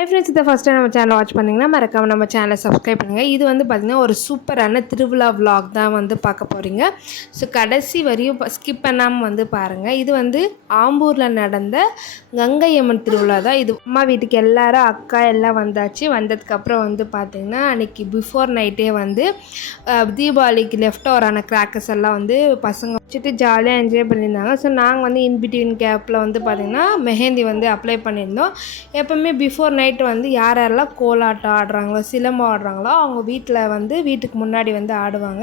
Hi friends, இதை first time நம்ம channel watch பண்ணிங்கன்னா மறக்காம நம்ம சேனலை சப்ஸ்கிரைப் பண்ணுங்கள். இது வந்து பார்த்திங்கன்னா ஒரு சூப்பரான திருவிழா விலாக் தான் வந்து பார்க்க போகிறீங்க. ஸோ கடைசி வரையும் ஸ்கிப் பண்ணாமல் வந்து பாருங்கள். இது வந்து ஆம்பூரில் நடந்த கங்கை அம்மன் திருவிழா தான். இது அம்மா வீட்டுக்கு எல்லாரும் அக்கா எல்லாம் வந்தாச்சு. வந்ததுக்கப்புறம் வந்து பார்த்திங்கன்னா அன்றைக்கி பிஃபோர் நைட்டே வந்து தீபாவளிக்கு லெஃப்ட் ஓவரான கிராக்கர்ஸ் எல்லாம் வந்து பசங்க வச்சுட்டு ஜாலியாக என்ஜாய் பண்ணியிருந்தாங்க. ஸோ நாங்கள் வந்து இன்பிட்வீன் கேப்பில் வந்து பார்த்திங்கன்னா மெஹந்தி வந்து அப்ளை பண்ணியிருந்தோம். எப்போவுமே பிஃபோர் நைட்டு வந்து யாரெல்லாம் கோலாட்டம் ஆடுறாங்களோ சிலம்பம் ஆடுறாங்களோ அவங்க வீட்டில் வந்து வீட்டுக்கு முன்னாடி வந்து ஆடுவாங்க.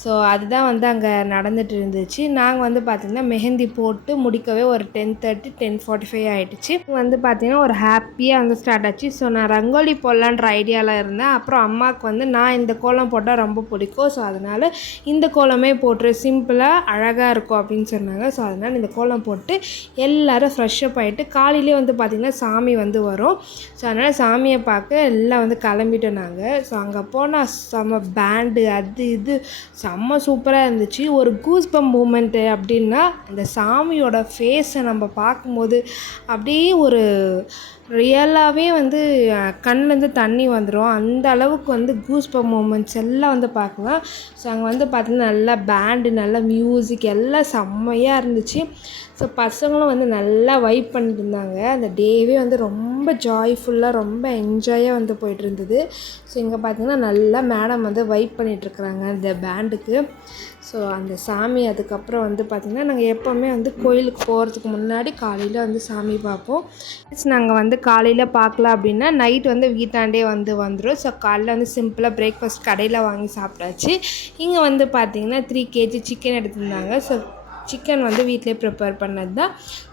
ஸோ அதுதான் வந்து அங்கே நடந்துகிட்டு இருந்துச்சு. நாங்கள் வந்து பார்த்திங்கன்னா மெஹந்தி போட்டு முடிக்கவே ஒரு 10:30 10:45 ஆகிடுச்சு. வந்து பார்த்திங்கன்னா ஒரு ஹாப்பியாக வந்து ஸ்டார்ட் ஆச்சு. ஸோ நான் ரங்கோலி போடலான்ற ஐடியாவில் இருந்தேன். அப்புறம் அம்மாவுக்கு வந்து நான் இந்த கோலம் போட்டால் ரொம்ப பிடிக்கும், ஸோ அதனால் இந்த கோலமே போட்டுரு, சிம்பிளாக அழகாக இருக்கும் அப்படின்னு சொன்னாங்க. ஸோ அதனால் இந்த கோலம் போட்டு எல்லோரும் ஃப்ரெஷ்ஷப் ஆகிட்டு காலையிலே வந்து பார்த்திங்கன்னா சாமி வந்து வரும். ஸோ அதனால் சாமியை பார்க்க எல்லாம் வந்து கிளம்பிட்டோம் நாங்கள். ஸோ அங்கே போனால் செம்ம பேண்டு அது இது செம்ம சூப்பராக இருந்துச்சு. ஒரு கூஸ்பம் மூமெண்ட்டு அப்படின்னா அந்த சாமியோட ஃபேஸை நம்ம பார்க்கும்போது அப்படியே ஒரு ரியலாகவே வந்து கண்லேருந்து தண்ணி வந்துடும். அந்த அளவுக்கு வந்து கூஸ்பம் மூமெண்ட்ஸ் எல்லாம் வந்து பார்க்கலாம். ஸோ அங்கே வந்து பார்த்திங்கன்னா நல்லா பேண்டு, நல்லா மியூசிக் எல்லாம் செம்மையாக இருந்துச்சு. ஸோ பசங்களும் வந்து நல்லா வைப் பண்ணிட்டு இருந்தாங்க. அந்த டேவே வந்து ரொம்ப ஜாய்ஃபுல்லாக ரொம்ப என்ஜாயாக வந்து போய்ட்டு இருந்தது. ஸோ இங்கே பார்த்திங்கன்னா நல்லா மேடம் வந்து வைப் பண்ணிகிட்ருக்குறாங்க அந்த பேண்டுக்கு. ஸோ அந்த சாமி அதுக்கப்புறம் வந்து பார்த்திங்கன்னா நாங்கள் எப்போவுமே வந்து கோயிலுக்கு போகிறதுக்கு முன்னாடி காலையில் வந்து சாமி பார்ப்போம். நாங்கள் வந்து காலையில் பார்க்கல அப்படின்னா நைட் வந்து வீட்டாண்டே வந்து வந்துடும். ஸோ காலையில் வந்து சிம்பிளாக பிரேக்ஃபாஸ்ட் கடையில் வாங்கி சாப்பிட்டாச்சு. இங்கே வந்து பார்த்திங்கன்னா 3 kg சிக்கன் எடுத்திருந்தாங்க. ஸோ சிக்கன் வந்து வீட்டிலே ப்ரிப்பேர் பண்ணது தான்.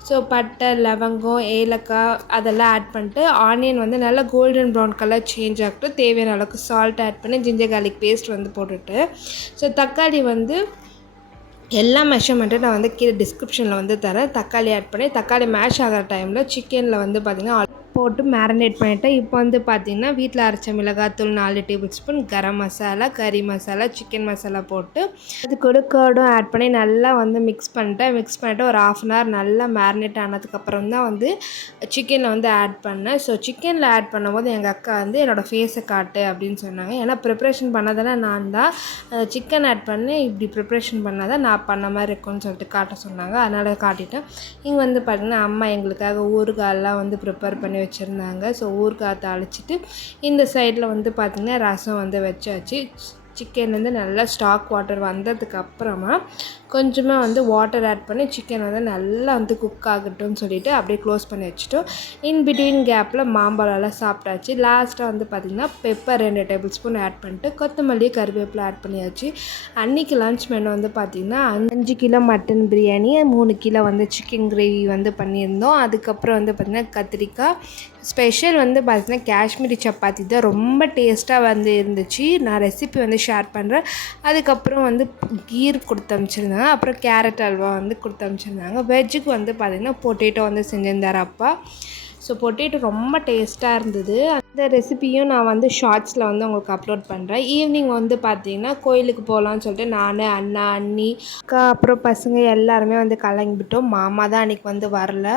ஸோ பட்டை, லவங்கம், ஏலக்காய் அதெல்லாம் ஆட் பண்ணிட்டு ஆனியன் வந்து நல்லா கோல்டன் ப்ரௌன் கலர் சேஞ்ச் ஆகட்டும், தேவையான அளவுக்கு சால்ட் ஆட் பண்ணி ஜிஞ்சர் கார்லிக் பேஸ்ட் வந்து போட்டுட்டு, ஸோ தக்காளி வந்து எல்லா மெஷர்மெண்ட்டும் நான் வந்து கீழே டிஸ்கிரிப்ஷனில் வந்து தரேன். தக்காளி ஆட் பண்ணி தக்காளி மேஷ் ஆகிற டைமில் சிக்கனில் வந்து பார்த்திங்கன்னா போட்டு மேரினேட் பண்ணிவிட்டேன். இப்போ வந்து பார்த்திங்கன்னா வீட்டில் அரைச்ச மிளகாத்தூள் 4 டேபிள் ஸ்பூன், கரம் மசாலா, கறி மசாலா, சிக்கன் மசாலா போட்டு அது கூட கர்டும் ஆட் பண்ணி நல்லா வந்து மிக்ஸ் பண்ணிட்டு ஒரு 1/2 அன் ஹவர் நல்லா மேரினேட் ஆனதுக்கப்புறம் தான் வந்து சிக்கனில் வந்து ஆட் பண்ணேன். ஸோ சிக்கனில் ஆட் பண்ணும்போது எங்கள் அக்கா வந்து என்னோடய ஃபேஸை காட்டு அப்படின்னு சொன்னாங்க. ஏன்னா ப்ரிப்ரேஷன் பண்ணதானே நான் தான். சிக்கன் ஆட் பண்ணி இப்படி ப்ரிப்ரேஷன் பண்ணால் தான் நான் பண்ண மாதிரி இருக்கும்னு சொல்லிட்டு காட்ட சொன்னாங்க. அதனால் காட்டிட்டேன். இங்கே வந்து பார்த்திங்கன்னா அம்மா எங்களுக்காக ஊறுகாயெல்லாம் வந்து ப்ரிப்பேர் பண்ணி வச்சுருந்தாங்க. ஸோ ஊறுகாய் தாளிச்சிட்டு இந்த சைடில் வந்து பார்த்திங்கன்னா ரசம் வந்து வச்சாச்சு. சிக்கன்லேருந்து நல்லா ஸ்டாக் வாட்டர் வந்ததுக்கப்புறமா கொஞ்சமாக வந்து வாட்டர் ஆட் பண்ணி சிக்கன் வந்து நல்லா வந்து குக் ஆகட்டும்னு சொல்லிவிட்டு அப்படியே க்ளோஸ் பண்ணி வச்சுட்டோம். இன் பிட்வீன் கேப்பில் மாம்பழம்லாம் சாப்பிட்டாச்சு. லாஸ்ட்டாக வந்து பார்த்திங்கன்னா பெப்பர் 2 டேபிள் ஸ்பூன் ஆட் பண்ணிட்டு கொத்தமல்லி, கருவேப்பிலை ஆட் பண்ணியாச்சு. அன்றைக்கி லன்ச் மெனு வந்து பார்த்திங்கன்னா 5 கிலோ மட்டன் பிரியாணி, 3 கிலோ வந்து சிக்கன் கிரேவி வந்து பண்ணியிருந்தோம். அதுக்கப்புறம் வந்து பார்த்திங்கன்னா கத்திரிக்காய் ஸ்பெஷல் வந்து பார்த்திங்கன்னா காஷ்மீரி சப்பாத்தி தான் ரொம்ப டேஸ்ட்டாக வந்து இருந்துச்சு. நான் ரெசிபி வந்து ஷேர் பண்ணுறேன். அதுக்கப்புறம் வந்து கீர் கொடுத்து அனுப்பிச்சிருந்தாங்க. அப்புறம் கேரட் அல்வா வந்து கொடுத்து அனுப்பிச்சிருந்தாங்க. வெஜ்ஜுக்கு வந்து பார்த்திங்கன்னா பொட்டேட்டோ வந்து செஞ்சுருந்தார் அப்பா. ஸோ பொட்டேட்டோ ரொம்ப டேஸ்ட்டாக இருந்தது. அந்த ரெசிபியும் நான் வந்து ஷார்ட்ஸில் வந்து உங்களுக்கு அப்லோட் பண்ணுறேன். ஈவினிங் வந்து பார்த்திங்கன்னா கோயிலுக்கு போகலான்னு சொல்லிட்டு நான், அண்ணா, அண்ணி, அக்கா அப்புறம் பசங்க எல்லாருமே வந்து கிளம்பிட்டோம். மாமா தான் அன்றைக்கி வந்து வரல.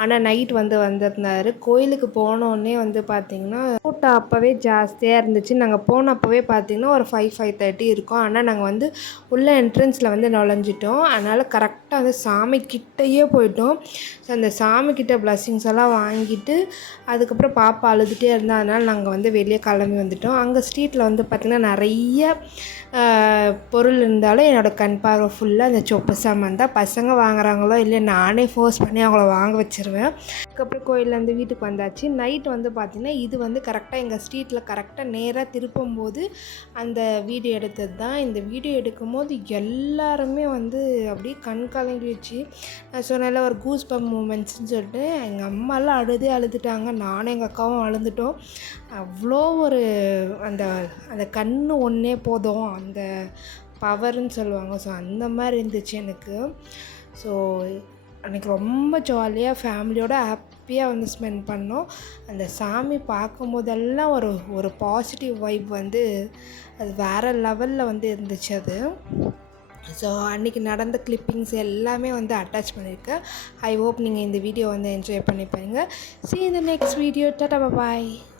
ஆனால் நைட் வந்து வந்திருந்தார். கோயிலுக்கு போனோடனே வந்து பார்த்திங்கன்னா கூட்டம் அப்போவே ஜாஸ்தியாக இருந்துச்சு. நாங்கள் போனப்போவே பார்த்திங்கன்னா ஒரு 5:30 இருக்கும். ஆனால் நாங்கள் வந்து உள்ள என்ட்ரன்ஸில் வந்து நுழைஞ்சிட்டோம். அதனால் கரெக்டாக வந்து சாமி கிட்டேயே போயிட்டோம். ஸோ அந்த சாமிக்கிட்ட பிளஸ்ஸிங்ஸ் எல்லாம் வாங்கிட்டு அதுக்கப்புறம் பாப்பா அழுதுகிட்டே இருந்தால் அதனால் நாங்கள் வந்து வெளியே கிளம்பி வந்துட்டோம். அங்கே ஸ்ட்ரீட்டில் வந்து பார்த்திங்கன்னா நிறைய பொருள் இருந்தாலும் என்னோடய கண் பார்வை ஃபுல்லாக அந்த சொப்பு சாமான் தான். பசங்க வாங்குறாங்களோ இல்லை நானே ஃபோர்ஸ் பண்ணி அவங்கள வாங்க வச்சுருவேன். அதுக்கப்புறம் கோயிலேருந்து வீட்டுக்கு வந்தாச்சு. நைட் வந்து பார்த்திங்கன்னா இது வந்து கரெக்டாக எங்கள் ஸ்ட்ரீட்டில் கரெக்டாக நேராக திருப்பும்போது அந்த வீடியோ எடுத்தது தான். இந்த வீடியோ எடுக்கும்போது எல்லாருமே வந்து அப்படியே கண் கலங்கிடுச்சு. நான் சொன்னால ஒரு கூஸ் பம்ப் மூமெண்ட்ஸ்ன்னு சொல்லிட்டு எங்கள் அம்மாலாம் அழுதுட்டாங்க. நானும் எங்கள் அக்காவும் அழுதுட்டோம். அவ்வளோ ஒரு அந்த அந்த கண் ஒன்றே போதும் அந்த பவர்ன்னு சொல்லுவாங்க. ஸோ அந்த மாதிரி இருந்துச்சு எனக்கு. ஸோ அன்றைக்கி ரொம்ப ஜாலியாக ஃபேமிலியோடு ஹாப்பியாக வந்து ஸ்பெண்ட் பண்ணோம். அந்த சாமி பார்க்கும்போதெல்லாம் ஒரு பாசிட்டிவ் வைப் வந்து அது வேறு லெவலில் வந்து இருந்துச்சு அது. ஸோ அன்றைக்கி நடந்த கிளிப்பிங்ஸ் எல்லாமே வந்து அட்டாச் பண்ணியிருக்கேன். ஐ ஹோப் நீங்கள் இந்த வீடியோ வந்து enjoy பண்ணிப்பீங்க. See you in the next video. Tata, bye bye.